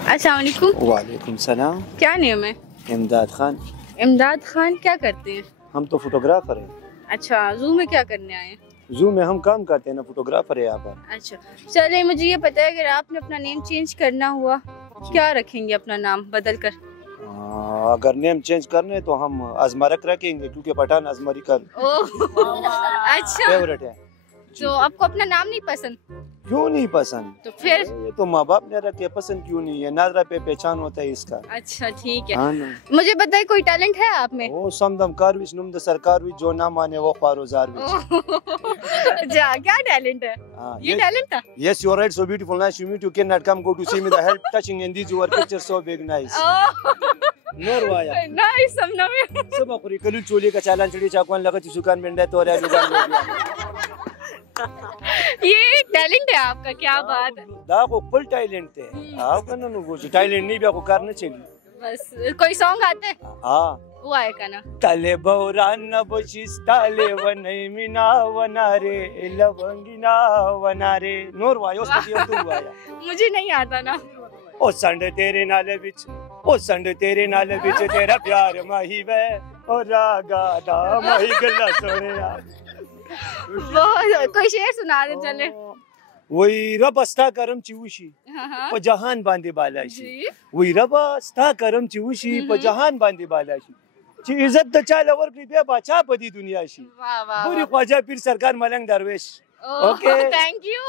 अस्सलाम वालेकुम। वालेकुम सलाम। क्या नेम है? इमदाद खान। इमदाद खान, क्या करते हैं? हम तो फोटोग्राफर हैं। अच्छा, जू में क्या करने आए हैं? जू में हम काम करते हैं ना, फोटोग्राफर है यहाँ पर। अच्छा, चलिए मुझे ये पता है अगर आपने अपना नेम चेंज करना हुआ क्या रखेंगे अपना नाम बदल कर? अगर नेम चेंज करने है तो हम अजमरक रखेंगे, क्योंकि पठान अजमरी का अच्छा, फेवरेट है। तो आपको अपना नाम नहीं पसंद? क्यों नहीं पसंद? तो फिर ये तो माँ बाप ने रखे, पसंद क्यों नहीं है? नाजरा पे पहचान होता है इसका। अच्छा ठीक है। हाँ ना। मुझे बताइए कोई टैलेंट है आप में? वो समदम कारविश नुम द सरकार भी जो ना माने वो ख्वारोजार भी। जा, क्या टैलेंट है? ये टैलेंट था? Yes, you're right. So beautiful, nice to meet you. Cannot come go to see me. The help touching and these your pictures so big, nice. नोरवाया नाइस, समना में सब अखरी कलू चोली का चालान चढ़ी चाकवान लगा सुकान बेंडा तो रे दुकान ये टैलेंट है आपका, क्या बात है। दा को फुल टैलेंट है। हां कनो नो गो टैलेंट नहीं भी को करना चाहिए। बस कोई सॉन्ग आते हैं? हां वो आए का ना। तले बौरान न बचिस तले वनई मिना वनारे लवंगिना वनारे नोरवायो उसकी तू आया। मुझे नहीं आता ना। ओ संड तेरे नाले बिच, ओ संड तेरे नाले बिच तेरा प्यार माही वे ओ रागा दा माही गल्ला सोनिया। वो कोई शेर सुना दे चले। वही रबस्ता करम चिवुशी प जहान बांधे बालाशी, वही रबस्ता करम चिवुशी प जहान बांधे बालाशी, ची इज्जत द चाल और की बे बाचा पदी दुनियाशी। वाह वाह, पूरी ख्वाजा पीर सरकार मलंग दरवेश। Okay, thank you.